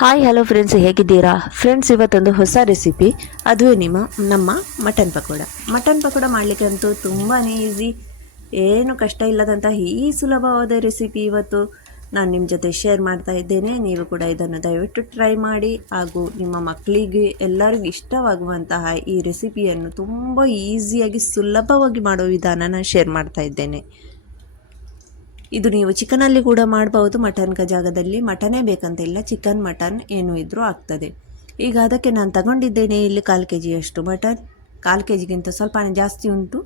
Hi hello friends, ಹೇಗಿದ್ದೀರಾ friends? ಇವತ್ತೊಂದು ಹೊಸ ರೆಸಿಪಿ, ಅದು ನಮ್ಮ ಮಟನ್ ಪಕೋಡ. ಮಟನ್ ಪಕೋಡ ಮಾಡಲಿಕ್ಕೆ ಅಂತೂ ತುಂಬಾ ಈಸಿ, ಏನು ಕಷ್ಟ ಇಲ್ಲದಂತಹ ಈ ಸುಲಭವಾದ ರೆಸಿಪಿ ಇವತ್ತು ನಾನು ನಿಮ್ಮ ಜೊತೆ ಶೇರ್ ಮಾಡ್ತಾ ಇದ್ದೇನೆ. ನೀವು ಕೂಡ ಇದನ್ನು ದಯವಿಟ್ಟು ಟ್ರೈ ಮಾಡಿ, ಹಾಗೂ ನಿಮ್ಮ ಮಕ್ಕಳಿಗೆ ಎಲ್ಲರಿಗೂ ಇಷ್ಟವಾಗುವಂತಹ ಈ ರೆಸಿಪಿಯನ್ನು ತುಂಬ ಈಸಿಯಾಗಿ ಸುಲಭವಾಗಿ ಮಾಡೋ ವಿಧಾನ ನಾನು ಶೇರ್ ಮಾಡ್ತಾ ಇದ್ದೇನೆ. ಇದು ನೀವು ಚಿಕನಲ್ಲಿ ಕೂಡ ಮಾಡಬಹುದು. ಮಟನ್ ಜಾಗದಲ್ಲಿ ಮಟನೇ ಬೇಕಂತ ಇಲ್ಲ, ಚಿಕನ್ ಮಟನ್ ಏನು ಇದ್ರೂ ಆಗ್ತದೆ. ಈಗ ಅದಕ್ಕೆ ನಾನು ತಗೊಂಡಿದ್ದೇನೆ ಇಲ್ಲಿ 1/4 kg ಮಟನ್. 1/4 kgಗಿಂತ ಸ್ವಲ್ಪ ಜಾಸ್ತಿ ಉಂಟು.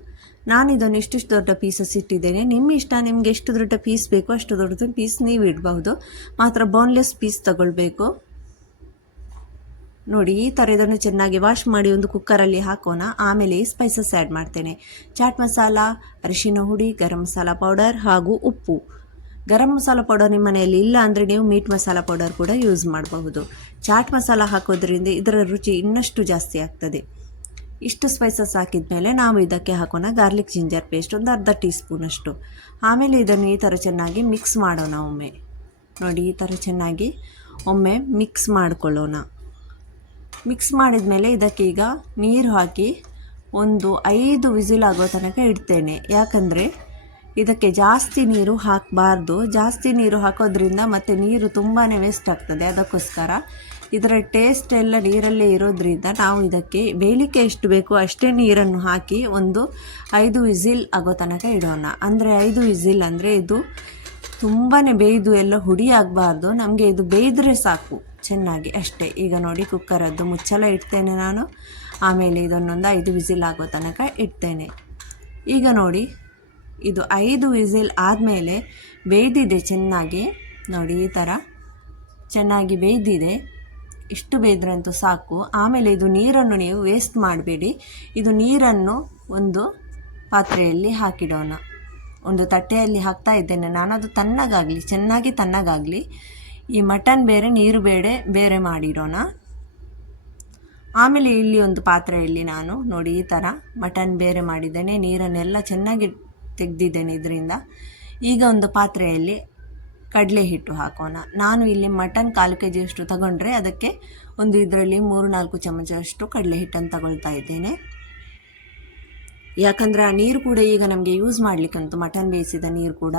ನಾನು ಇದನ್ನು ಇಷ್ಟಿಷ್ಟು ದೊಡ್ಡ ಪೀಸಸ್ ಇಟ್ಟಿದ್ದೇನೆ. ನಿಮ್ಮ ಇಷ್ಟ, ನಿಮಗೆ ಎಷ್ಟು ದೊಡ್ಡ ಪೀಸ್ ಬೇಕು ಅಷ್ಟು ದೊಡ್ಡದು ಪೀಸ್ ನೀವು ಇಡಬಹುದು. ಮಾತ್ರ ಬೋನ್ಲೆಸ್ ಪೀಸ್ ತಗೊಳ್ಬೇಕು. ನೋಡಿ, ಈ ಥರ ಇದನ್ನು ಚೆನ್ನಾಗಿ ವಾಶ್ ಮಾಡಿ ಒಂದು ಕುಕ್ಕರಲ್ಲಿ ಹಾಕೋಣ. ಆಮೇಲೆ ಸ್ಪೈಸಸ್ ಆ್ಯಡ್ ಮಾಡ್ತೇನೆ. ಚಾಟ್ ಮಸಾಲ, ಅರಿಶಿನ ಹುಡಿ, ಗರಂ ಮಸಾಲ ಪೌಡರ್ ಹಾಗೂ ಉಪ್ಪು. ಗರಂ ಮಸಾಲ ಪೌಡರ್ ನಿಮ್ಮ ಮನೆಯಲ್ಲಿ ಇಲ್ಲ ಅಂದರೆ ನೀವು ಮೀಟ್ ಮಸಾಲ ಪೌಡರ್ ಕೂಡ ಯೂಸ್ ಮಾಡಬಹುದು. ಚಾಟ್ ಮಸಾಲ ಹಾಕೋದ್ರಿಂದ ಇದರ ರುಚಿ ಇನ್ನಷ್ಟು ಜಾಸ್ತಿ ಆಗ್ತದೆ. ಇಷ್ಟು ಸ್ಪೈಸಸ್ ಹಾಕಿದ ಮೇಲೆ ನಾವು ಇದಕ್ಕೆ ಹಾಕೋಣ ಗಾರ್ಲಿಕ್ ಜಿಂಜರ್ ಪೇಸ್ಟ್, ಒಂದು ಅರ್ಧ ಟೀ ಸ್ಪೂನಷ್ಟು. ಆಮೇಲೆ ಇದನ್ನು ಈ ಥರ ಚೆನ್ನಾಗಿ ಮಿಕ್ಸ್ ಮಾಡೋಣ ಒಮ್ಮೆ. ನೋಡಿ, ಈ ಥರ ಚೆನ್ನಾಗಿ ಒಮ್ಮೆ ಮಿಕ್ಸ್ ಮಾಡಿಕೊಳ್ಳೋಣ. ಮಿಕ್ಸ್ ಮಾಡಿದ ಮೇಲೆ ಇದಕ್ಕೆ ಈಗ ನೀರು ಹಾಕಿ ಒಂದು 5 ವಿಸಿಲ್ ಆಗೋ ತನಕ ಇಡ್ತೇನೆ. ಯಾಕಂದರೆ ಇದಕ್ಕೆ ಜಾಸ್ತಿ ನೀರು ಹಾಕಬಾರ್ದು. ಜಾಸ್ತಿ ನೀರು ಹಾಕೋದ್ರಿಂದ ಮತ್ತು ನೀರು ತುಂಬಾ ವೇಸ್ಟ್ ಆಗ್ತದೆ. ಅದಕ್ಕೋಸ್ಕರ ಇದರ ಟೇಸ್ಟ್ ಎಲ್ಲ ನೀರಲ್ಲೇ ಇರೋದ್ರಿಂದ ನಾವು ಇದಕ್ಕೆ ಬೇಯಲಿಕ್ಕೆ ಎಷ್ಟು ಬೇಕೋ ಅಷ್ಟೇ ನೀರನ್ನು ಹಾಕಿ ಒಂದು 5 ವಿಸಿಲ್ ಆಗೋ ತನಕ ಇಡೋಣ. ಅಂದರೆ 5 ವಿಸಿಲ್ ಅಂದರೆ ಇದು ತುಂಬಾ ಬೇಯ್ದು ಎಲ್ಲ ಹುಡಿ ಆಗಬಾರ್ದು. ನಮಗೆ ಇದು ಬೇಯ್ದರೆ ಸಾಕು ಚೆನ್ನಾಗಿ, ಅಷ್ಟೇ. ಈಗ ನೋಡಿ, ಕುಕ್ಕರದ್ದು ಮುಚ್ಚಳ ಇಡ್ತೇನೆ ನಾನು. ಆಮೇಲೆ ಇದನ್ನೊಂದು 5 ವಿಸಿಲ್ ಆಗೋ ತನಕ ಇಡ್ತೇನೆ. ಈಗ ನೋಡಿ, ಇದು 5 ವಿಸಿಲ್ ಆದಮೇಲೆ ಬೇಯ್ದಿದೆ ಚೆನ್ನಾಗಿ. ನೋಡಿ, ಈ ಥರ ಚೆನ್ನಾಗಿ ಬೇಯ್ದಿದೆ. ಇಷ್ಟು ಬೇಯ್ದ್ರಂತೂ ಸಾಕು. ಆಮೇಲೆ ಇದು ನೀರನ್ನು ನೀವು ವೇಸ್ಟ್ ಮಾಡಬೇಡಿ. ಇದು ನೀರನ್ನು ಒಂದು ಪಾತ್ರೆಯಲ್ಲಿ ಹಾಕಿಡೋಣ. ಒಂದು ತಟ್ಟೆಯಲ್ಲಿ ಹಾಕ್ತಾ ಇದ್ದೇನೆ ನಾನು. ಅದು ತಣ್ಣಗಾಗಲಿ, ಚೆನ್ನಾಗಿ ತಣ್ಣಗಾಗಲಿ. ಈ ಮಟನ್ ಬೇರೆ, ನೀರು ಬೇರೆ ಮಾಡಿಡೋಣ. ಆಮೇಲೆ ಇಲ್ಲಿ ಒಂದು ಪಾತ್ರೆಯಲ್ಲಿ ನಾನು ನೋಡಿ ಈ ಥರ ಮಟನ್ ಬೇರೆ ಮಾಡಿದ್ದೇನೆ. ನೀರನ್ನೆಲ್ಲ ಚೆನ್ನಾಗಿ ತೆಗೆದಿದ್ದೇನೆ ಇದರಿಂದ. ಈಗ ಒಂದು ಪಾತ್ರೆಯಲ್ಲಿ ಕಡಲೆ ಹಿಟ್ಟು ಹಾಕೋಣ. ನಾನು ಇಲ್ಲಿ ಮಟನ್ 1/4 kg ತಗೊಂಡ್ರೆ ಅದಕ್ಕೆ ಒಂದು ಇದರಲ್ಲಿ 3-4 ಚಮಚಷ್ಟು ಕಡಲೆ ಹಿಟ್ಟನ್ನು ತಗೊಳ್ತಾ ಇದ್ದೇನೆ. ಯಾಕಂದರೆ ಆ ನೀರು ಕೂಡ ಈಗ ನಮಗೆ ಯೂಸ್ ಮಾಡಲಿಕ್ಕಂತೂ ಮಟನ್ ಬೇಯಿಸಿದ ನೀರು ಕೂಡ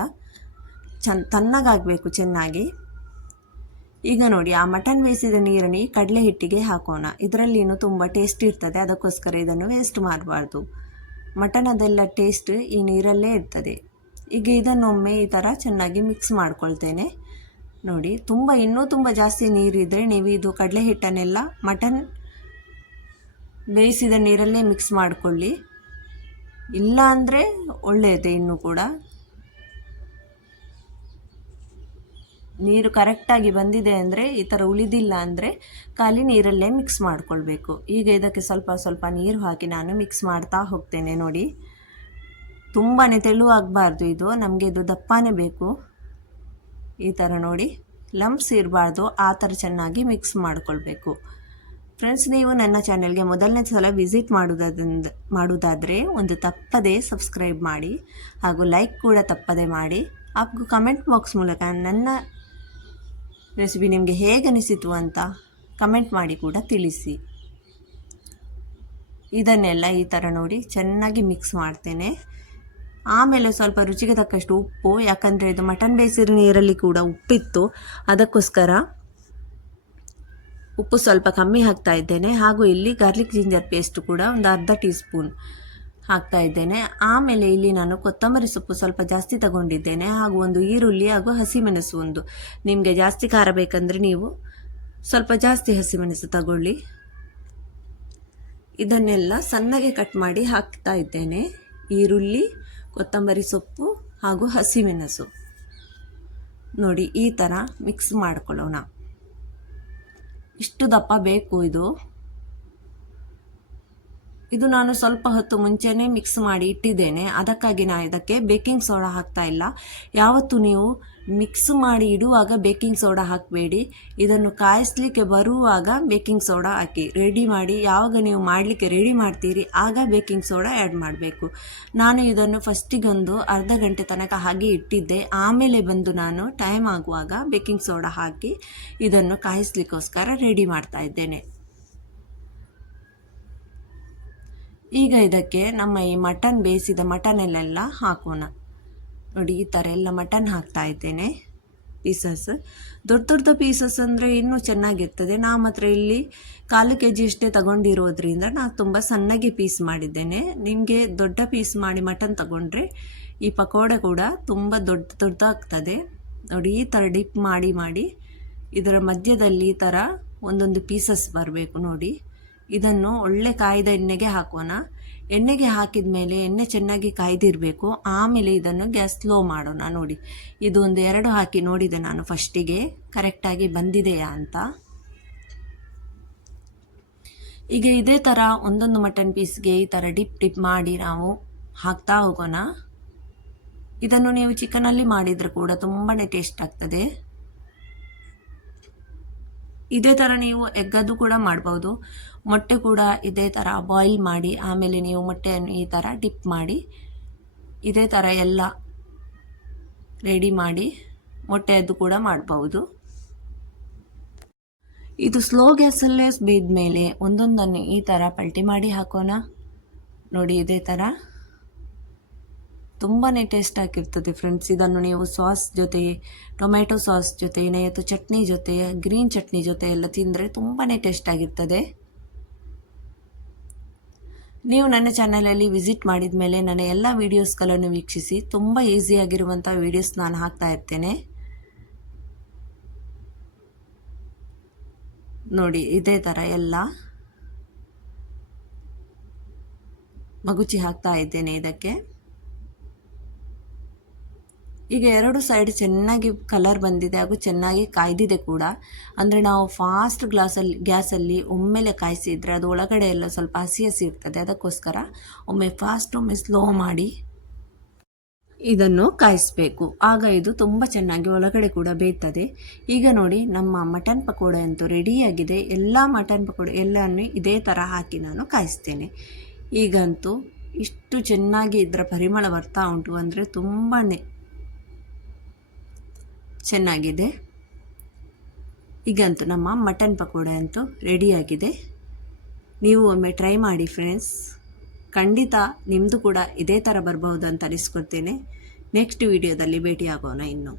ತಣ್ಣಗಾಗಬೇಕು ಚೆನ್ನಾಗಿ. ಈಗ ನೋಡಿ, ಆ ಮಟನ್ ಬೇಯಿಸಿದ ನೀರನ್ನು ಈ ಕಡಲೆ ಹಿಟ್ಟಿಗೆ ಹಾಕೋಣ. ಇದರಲ್ಲಿ ಇನ್ನೂ ತುಂಬ ಟೇಸ್ಟ್ ಇರ್ತದೆ. ಅದಕ್ಕೋಸ್ಕರ ಇದನ್ನು ವೇಸ್ಟ್ ಮಾಡಬಾರ್ದು. ಮಟನ್ ಅದೆಲ್ಲ ಟೇಸ್ಟ್ ಈ ನೀರಲ್ಲೇ ಇರ್ತದೆ. ಈಗ ಇದನ್ನೊಮ್ಮೆ ಈ ಥರ ಚೆನ್ನಾಗಿ ಮಿಕ್ಸ್ ಮಾಡ್ಕೊಳ್ತೇನೆ. ನೋಡಿ, ಇನ್ನೂ ತುಂಬ ಜಾಸ್ತಿ ನೀರಿದ್ದರೆ ನೀವು ಇದು ಕಡಲೆ ಹಿಟ್ಟನ್ನೆಲ್ಲ ಮಟನ್ ಬೇಯಿಸಿದ ನೀರಲ್ಲೇ ಮಿಕ್ಸ್ ಮಾಡಿಕೊಳ್ಳಿ. ಇಲ್ಲ ಅಂದರೆ ಒಳ್ಳೆಯದೇ. ಇನ್ನೂ ಕೂಡ ನೀರು ಕರೆಕ್ಟಾಗಿ ಬಂದಿದೆ ಅಂದರೆ, ಈ ಥರ ಉಳಿದಿಲ್ಲ ಅಂದರೆ ಖಾಲಿ ನೀರಲ್ಲೇ ಮಿಕ್ಸ್ ಮಾಡಿಕೊಳ್ಬೇಕು. ಈಗ ಇದಕ್ಕೆ ಸ್ವಲ್ಪ ಸ್ವಲ್ಪ ನೀರು ಹಾಕಿ ನಾನು ಮಿಕ್ಸ್ ಮಾಡ್ತಾ ಹೋಗ್ತೇನೆ. ನೋಡಿ, ತುಂಬಾ ತೆಳುವಾಗಬಾರ್ದು ಇದು, ನಮಗೆ ಇದು ದಪ್ಪನೇ ಬೇಕು. ಈ ಥರ ನೋಡಿ, ಲಂಪ್ಸ್ ಇರಬಾರ್ದು, ಆ ಥರ ಚೆನ್ನಾಗಿ ಮಿಕ್ಸ್ ಮಾಡಿಕೊಳ್ಬೇಕು. ಫ್ರೆಂಡ್ಸ್, ನೀವು ನನ್ನ ಚಾನೆಲ್ಗೆ ಮೊದಲನೇ ಸಲ ವಿಸಿಟ್ ಮಾಡುವುದಾದರೆ ಒಂದು ತಪ್ಪದೇ ಸಬ್ಸ್ಕ್ರೈಬ್ ಮಾಡಿ, ಹಾಗೂ ಲೈಕ್ ಕೂಡ ತಪ್ಪದೇ ಮಾಡಿ. ಹಾಗೂ ಕಮೆಂಟ್ ಬಾಕ್ಸ್ ಮೂಲಕ ನನ್ನ ರೆಸಿಪಿ ನಿಮಗೆ ಹೇಗೆ ಅನಿಸಿತು ಅಂತ ಕಮೆಂಟ್ ಮಾಡಿ ಕೂಡ ತಿಳಿಸಿ. ಇದನ್ನೆಲ್ಲ ಈ ಥರ ನೋಡಿ ಚೆನ್ನಾಗಿ ಮಿಕ್ಸ್ ಮಾಡ್ತೇನೆ. ಆಮೇಲೆ ಸ್ವಲ್ಪ ರುಚಿಗೆ ತಕ್ಕಷ್ಟು ಉಪ್ಪು, ಯಾಕಂದರೆ ಇದು ಮಟನ್ ಬೇಯಿಸಿದ ನೀರಲ್ಲಿ ಕೂಡ ಉಪ್ಪಿತ್ತು, ಅದಕ್ಕೋಸ್ಕರ ಉಪ್ಪು ಸ್ವಲ್ಪ ಕಮ್ಮಿ ಹಾಕ್ತಾ ಇದ್ದೇನೆ. ಹಾಗೂ ಇಲ್ಲಿ ಗಾರ್ಲಿಕ್ ಜಿಂಜರ್ ಪೇಸ್ಟ್ ಕೂಡ ಒಂದು ಅರ್ಧ ಟೀ ಸ್ಪೂನ್ ಹಾಕ್ತಾ ಇದ್ದೇನೆ. ಆಮೇಲೆ ಇಲ್ಲಿ ನಾನು ಕೊತ್ತಂಬರಿ ಸೊಪ್ಪು ಸ್ವಲ್ಪ ಜಾಸ್ತಿ ತಗೊಂಡಿದ್ದೇನೆ, ಹಾಗೂ ಒಂದು ಈರುಳ್ಳಿ ಹಾಗೂ ಹಸಿಮೆಣಸು ಒಂದು. ನಿಮಗೆ ಜಾಸ್ತಿ ಖಾರ ಬೇಕಂದರೆ ನೀವು ಸ್ವಲ್ಪ ಜಾಸ್ತಿ ಹಸಿಮೆಣಸು ತಗೊಳ್ಳಿ. ಇದನ್ನೆಲ್ಲ ಸಣ್ಣಗೆ ಕಟ್ ಮಾಡಿ ಹಾಕ್ತಾ ಇದ್ದೇನೆ. ಈರುಳ್ಳಿ, ಕೊತ್ತಂಬರಿ ಸೊಪ್ಪು ಹಾಗೂ ಹಸಿಮೆಣಸು. ನೋಡಿ, ಈ ಥರ ಮಿಕ್ಸ್ ಮಾಡ್ಕೊಳ್ಳೋಣ. ಇಷ್ಟು ದಪ್ಪ ಬೇಕು ಇದು ನಾನು ಸ್ವಲ್ಪ ಹೊತ್ತು ಮುಂಚೆನೇ ಮಿಕ್ಸ್ ಮಾಡಿ ಇಟ್ಟಿದ್ದೇನೆ. ಅದಕ್ಕಾಗಿ ನಾನು ಇದಕ್ಕೆ ಬೇಕಿಂಗ್ ಸೋಡಾ ಹಾಕ್ತಾ ಇಲ್ಲ. ಯಾವತ್ತೂ ನೀವು ಮಿಕ್ಸ್ ಮಾಡಿ ಇಡುವಾಗ ಬೇಕಿಂಗ್ ಸೋಡಾ ಹಾಕಬೇಡಿ. ಇದನ್ನು ಕಾಯಿಸ್ಲಿಕ್ಕೆ ಬರುವಾಗ ಬೇಕಿಂಗ್ ಸೋಡಾ ಹಾಕಿ. ರೆಡಿ ಮಾಡಿ ಯಾವಾಗ ನೀವು ಮಾಡಲಿಕ್ಕೆ ರೆಡಿ ಮಾಡ್ತೀರಿ ಆಗ ಬೇಕಿಂಗ್ ಸೋಡಾ ಆ್ಯಡ್ ಮಾಡಬೇಕು. ನಾನು ಇದನ್ನು ಫಸ್ಟಿಗೊಂದು ಅರ್ಧ ಗಂಟೆ ತನಕ ಹಾಗೆ ಇಟ್ಟಿದ್ದೆ. ಆಮೇಲೆ ಬಂದು ನಾನು ಟೈಮ್ ಆಗುವಾಗ ಬೇಕಿಂಗ್ ಸೋಡಾ ಹಾಕಿ ಇದನ್ನು ಕಾಯಿಸ್ಲಿಕ್ಕೋಸ್ಕರ ರೆಡಿ ಮಾಡ್ತಾ ಇದ್ದೇನೆ. ಈಗ ಇದಕ್ಕೆ ನಮ್ಮ ಈ ಮಟನ್ ಬೇಯಿಸಿದ ಮಟನಲ್ಲೆಲ್ಲ ಹಾಕೋಣ. ನೋಡಿ ಈ ಥರ ಎಲ್ಲ ಮಟನ್ ಹಾಕ್ತಾ ಇದ್ದೇನೆ. ಪೀಸಸ್ ದೊಡ್ಡ ಪೀಸಸ್ ಅಂದರೆ ಇನ್ನೂ ಚೆನ್ನಾಗಿರ್ತದೆ. ನಾ ಮಾತ್ರ ಇಲ್ಲಿ 1/4 kg ಅಷ್ಟೇ ತಗೊಂಡಿರೋದ್ರಿಂದ ನಾನು ತುಂಬ ಸಣ್ಣಗೆ ಪೀಸ್ ಮಾಡಿದ್ದೇನೆ. ನಿಮಗೆ ದೊಡ್ಡ ಪೀಸ್ ಮಾಡಿ ಮಟನ್ ತಗೊಂಡ್ರೆ ಈ ಪಕೋಡ ಕೂಡ ತುಂಬ ದೊಡ್ಡದಾಗ್ತದೆ. ನೋಡಿ ಈ ಥರ ಡಿಪ್ ಮಾಡಿ ಇದರ ಮಧ್ಯದಲ್ಲಿ ಈ ಥರ ಒಂದೊಂದು ಪೀಸಸ್ ಬರಬೇಕು. ನೋಡಿ ಇದನ್ನು ಒಳ್ಳೆ ಕಾಯ್ದ ಎಣ್ಣೆಗೆ ಹಾಕೋಣ. ಎಣ್ಣೆಗೆ ಹಾಕಿದ ಮೇಲೆ ಎಣ್ಣೆ ಚೆನ್ನಾಗಿ ಕಾಯ್ದಿರಬೇಕು. ಆಮೇಲೆ ಇದನ್ನು ಗ್ಯಾಸ್ ಸ್ಲೋ ಮಾಡೋಣ. ನೋಡಿ ಇದು ಒಂದು 2 ಹಾಕಿ ನೋಡಿದೆ ನಾನು ಫಸ್ಟಿಗೆ ಕರೆಕ್ಟಾಗಿ ಬಂದಿದೆಯಾ ಅಂತ. ಈಗ ಇದೇ ಥರ ಒಂದೊಂದು ಮಟನ್ ಪೀಸ್ಗೆ ಈ ಥರ ಡಿಪ್ ಮಾಡಿ ನಾವು ಹಾಕ್ತಾ ಹೋಗೋಣ. ಇದನ್ನು ನೀವು ಚಿಕನಲ್ಲಿ ಮಾಡಿದರೆ ಕೂಡ ತುಂಬಾ ಟೇಸ್ಟ್ ಆಗ್ತದೆ. ಇದೇ ಥರ ನೀವು ಎಗ್ಗದ್ದು ಕೂಡ ಮಾಡ್ಬೋದು. ಮೊಟ್ಟೆ ಕೂಡ ಇದೇ ಥರ ಬಾಯ್ಲ್ ಮಾಡಿ ಆಮೇಲೆ ನೀವು ಮೊಟ್ಟೆಯನ್ನು ಈ ಥರ ಡಿಪ್ ಮಾಡಿ ಇದೇ ಥರ ಎಲ್ಲ ರೆಡಿ ಮಾಡಿ ಮೊಟ್ಟೆಯದ್ದು ಕೂಡ ಮಾಡ್ಬೋದು. ಇದು ಸ್ಲೋ ಗ್ಯಾಸಲ್ಲೇ ಬೇಯ್ದ ಮೇಲೆ ಒಂದೊಂದನ್ನು ಈ ಥರ ಪಲ್ಟಿ ಮಾಡಿ ಹಾಕೋಣ. ನೋಡಿ ಇದೇ ಥರ ತುಂಬಾ ಟೇಸ್ಟ್ ಆಗಿರ್ತದೆ ಫ್ರೆಂಡ್ಸ್. ಇದನ್ನು ನೀವು ಸಾಸ್ ಜೊತೆ, ಟೊಮೆಟೊ ಸಾಸ್ ಜೊತೆ, ಅಥವಾ ಚಟ್ನಿ ಜೊತೆ, ಗ್ರೀನ್ ಚಟ್ನಿ ಜೊತೆ ಎಲ್ಲ ತಿಂದರೆ ತುಂಬಾ ಟೇಸ್ಟ್ ಆಗಿರ್ತದೆ. ನೀವು ನನ್ನ ಚಾನಲಲ್ಲಿ ವಿಸಿಟ್ ಮಾಡಿದ ಮೇಲೆ ನನ್ನ ಎಲ್ಲ ವೀಡಿಯೋಸ್ಗಳನ್ನು ವೀಕ್ಷಿಸಿ. ತುಂಬ ಈಸಿಯಾಗಿರುವಂಥ ವೀಡಿಯೋಸ್ ನಾನು ಹಾಕ್ತಾ ಇರ್ತೇನೆ. ನೋಡಿ ಇದೇ ಥರ ಎಲ್ಲ ಮಗುಚಿ ಹಾಕ್ತಾ ಇದ್ದೇನೆ ಇದಕ್ಕೆ. ಈಗ 2 ಸೈಡ್ ಚೆನ್ನಾಗಿ ಕಲರ್ ಬಂದಿದೆ ಹಾಗೂ ಚೆನ್ನಾಗಿ ಕಾಯ್ದಿದೆ ಕೂಡ. ಅಂದರೆ ನಾವು ಫಾಸ್ಟ್ ಗ್ಯಾಸಲ್ಲಿ ಒಮ್ಮೆಲೆ ಕಾಯಿಸಿದರೆ ಅದು ಒಳಗಡೆ ಎಲ್ಲ ಸ್ವಲ್ಪ ಹಸಿ ಇರ್ತದೆ. ಅದಕ್ಕೋಸ್ಕರ ಒಮ್ಮೆ ಫಾಸ್ಟ್ ಒಮ್ಮೆ ಸ್ಲೋ ಮಾಡಿ ಇದನ್ನು ಕಾಯಿಸಬೇಕು. ಆಗ ಇದು ತುಂಬ ಚೆನ್ನಾಗಿ ಒಳಗಡೆ ಕೂಡ ಬೇಯ್ತದೆ. ಈಗ ನೋಡಿ ನಮ್ಮ ಮಟನ್ ಪಕೋಡ ಅಂತೂ ರೆಡಿಯಾಗಿದೆ. ಎಲ್ಲ ಮಟನ್ ಪಕೋಡ ಎಲ್ಲನೂ ಇದೇ ಥರ ಹಾಕಿ ನಾನು ಕಾಯಿಸ್ತೇನೆ. ಈಗಂತೂ ಇಷ್ಟು ಚೆನ್ನಾಗಿ ಇದರ ಪರಿಮಳ ಬರ್ತಾ ಉಂಟು ಅಂದರೆ ತುಂಬಾ ಚೆನ್ನಾಗಿದೆ. ಈಗಂತೂ ನಮ್ಮ ಮಟನ್ ಪಕೋಡ ಅಂತೂ ರೆಡಿಯಾಗಿದೆ. ನೀವು ಒಮ್ಮೆ ಟ್ರೈ ಮಾಡಿ ಫ್ರೆಂಡ್ಸ್. ಖಂಡಿತ ನಿಮ್ಮದು ಕೂಡ ಇದೇ ಥರ ಬರಬಹುದು ಅಂತ ಅನಿಸ್ಕೊಳ್ತೇನೆ. ನೆಕ್ಸ್ಟ್ ವಿಡಿಯೋದಲ್ಲಿ ಭೇಟಿಯಾಗೋಣ ಇನ್ನು.